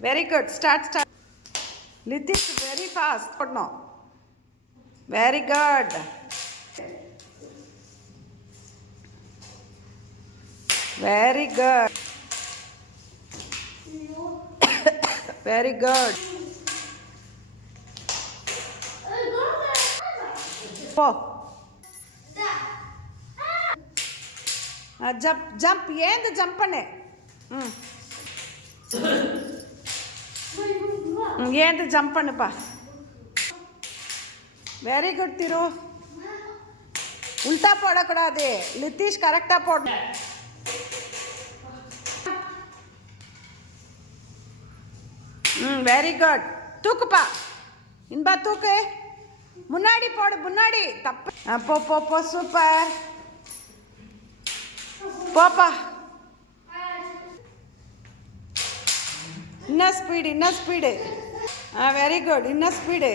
Very good. Start. Litish, very fast. No. Very good. Very good. Very good. Go. Jump. ஏன் jump பண்ணு. ஏன் jump பண்ணுப்பா. Very good திரு. உல்டா போடக்கூடாது. லித்திஷ் கரெக்டாக போடணும். Very good. தூக்குப்பா. இன்பா தூக்கு. முன்னாடி போடு. முன்னாடி தப்பு. போ சூப்பர். போப்பா. இன்னும் ஸ்பீடு. Very good. இன்னும் ஸ்பீடு.